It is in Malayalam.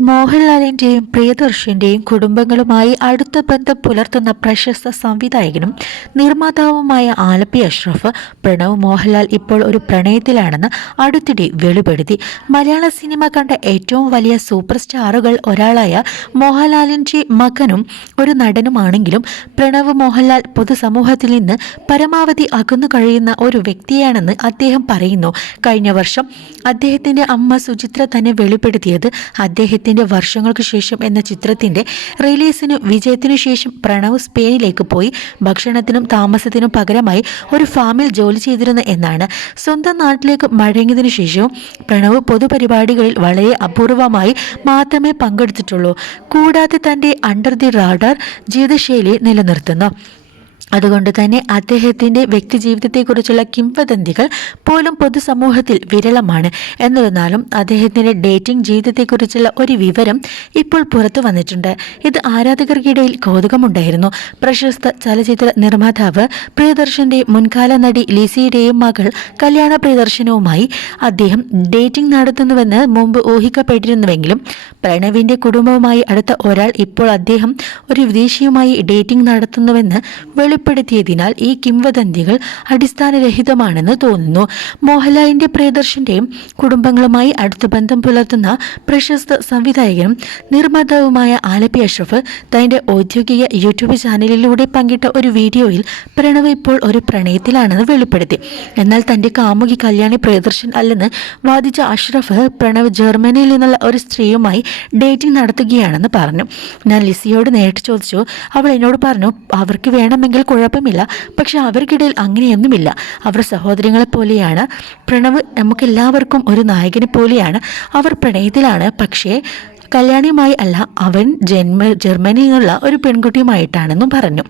മോഹൻലാലിന്റെയും പ്രിയദർശന്റെയും കുടുംബങ്ങളുമായി അടുത്ത ബന്ധം പുലർത്തുന്ന പ്രശസ്ത സംവിധായകനും നിർമ്മാതാവുമായ ആലപ്പി അഷ്റഫ് പ്രണവ് മോഹൻലാൽ ഇപ്പോൾ ഒരു പ്രണയത്തിലാണെന്ന് അടുത്തിടെ വെളിപ്പെടുത്തി. മലയാള സിനിമ കണ്ട ഏറ്റവും വലിയ സൂപ്പർ സ്റ്റാറുകൾ ഒരാളായ മോഹൻലാലിന്റെ മകനും ഒരു നടനുമാണെങ്കിലും പ്രണവ് മോഹൻലാൽ പൊതുസമൂഹത്തിൽ നിന്ന് പരമാവധി അകന്നു കഴിയുന്ന ഒരു വ്യക്തിയാണെന്ന് അദ്ദേഹം പറയുന്നു. കഴിഞ്ഞ വർഷം അദ്ദേഹത്തിന്റെ അമ്മ സുചിത്ര തന്നെ വെളിപ്പെടുത്തിയത് അദ്ദേഹത്തിന്റെ വർഷങ്ങൾക്ക് ശേഷം എന്ന ചിത്രത്തിന്റെ റിലീസിനു വിജയത്തിനു ശേഷം പ്രണവ് സ്പെയിനിലേക്ക് പോയി. ഭക്ഷണത്തിനും താമസത്തിനും പകരമായി ഒരു ഫാമിൽ ജോലി ചെയ്തിരുന്നു എന്നാണ്. സ്വന്തം നാട്ടിലേക്ക് മടങ്ങിയതിനു ശേഷവും പ്രണവ് പൊതുപരിപാടികളിൽ വളരെ അപൂർവമായി മാത്രമേ പങ്കെടുത്തിട്ടുള്ളൂ. കൂടാതെ തന്റെ അണ്ടർ ദി റാഡാർ ജീവിതശൈലി നിലനിർത്തുന്നു. അതുകൊണ്ട് തന്നെ അദ്ദേഹത്തിന്റെ വ്യക്തിജീവിതത്തെക്കുറിച്ചുള്ള കിംവദന്തികൾ പോലും പൊതുസമൂഹത്തിൽ വിരളമാണ്. എന്നിരുന്നാലും അദ്ദേഹത്തിന്റെ ഡേറ്റിംഗ് ജീവിതത്തെക്കുറിച്ചുള്ള ഒരു വിവരം ഇപ്പോൾ പുറത്തു വന്നിട്ടുണ്ട്. ഇത് ആരാധകർക്കിടയിൽ കൗതുകമുണ്ടായിരുന്നു. പ്രശസ്ത ചലച്ചിത്ര നിർമ്മാതാവ് പ്രിയദർശന്റെ മുൻകാല നടി ലിസിയുടെയും മകൾ കല്യാണ പ്രിയദർശനവുമായി അദ്ദേഹം ഡേറ്റിംഗ് നടത്തുന്നുവെന്ന് മുമ്പ് ഊഹിക്കപ്പെട്ടിരുന്നുവെങ്കിലും പ്രണവിന്റെ കുടുംബവുമായി അടുത്ത ഒരാൾ ഇപ്പോൾ അദ്ദേഹം ഒരു വിദേശിയുമായി ഡേറ്റിംഗ് നടത്തുന്നുവെന്ന് വെളിപ്പെടുത്തിയതിനാൽ ഈ കിംവദന്തികൾ അടിസ്ഥാനരഹിതമാണെന്ന് തോന്നുന്നു. മോഹൻലാലിന്റെ പ്രിയദർശന്റെയും കുടുംബങ്ങളുമായി അടുത്ത ബന്ധം പുലർത്തുന്ന പ്രശസ്ത സംവിധായകനും നിർമ്മാതാവുമായ ആലപ്പി അഷ്റഫ് തന്റെ ഔദ്യോഗിക യൂട്യൂബ് ചാനലിലൂടെ പങ്കിട്ട ഒരു വീഡിയോയിൽ പ്രണവ് ഇപ്പോൾ ഒരു പ്രണയത്തിലാണെന്ന് വെളിപ്പെടുത്തി. എന്നാൽ തന്റെ കാമുകി കല്യാണി പ്രിയദർശൻ അല്ലെന്ന് വാദിച്ച അഷ്റഫ് പ്രണവ് ജർമ്മനിയിൽ നിന്നുള്ള ഒരു സ്ത്രീയുമായി ഡേറ്റിംഗ് നടത്തുകയാണെന്ന് പറഞ്ഞു. ഞാൻ ലിസിയോട് നേരിട്ട് ചോദിച്ചു അവൾ എന്നോട് പറഞ്ഞു അവർക്ക് വേണമെങ്കിൽ കുഴപ്പമില്ല. പക്ഷെ അവർക്കിടയിൽ അങ്ങനെയൊന്നുമില്ല. അവർ സഹോദരങ്ങളെ പോലെയാണ് പ്രണവ് നമുക്കെല്ലാവർക്കും ഒരു നായകനെ പോലെയാണ്. അവർ പ്രണയത്തിലാണ്. പക്ഷേ കല്യാണിയുമായി അല്ല അവൻ ജന്മ ജർമ്മനിയിലുള്ള ഒരു പെൺകുട്ടിയുമായിട്ടാണെന്നും പറഞ്ഞു.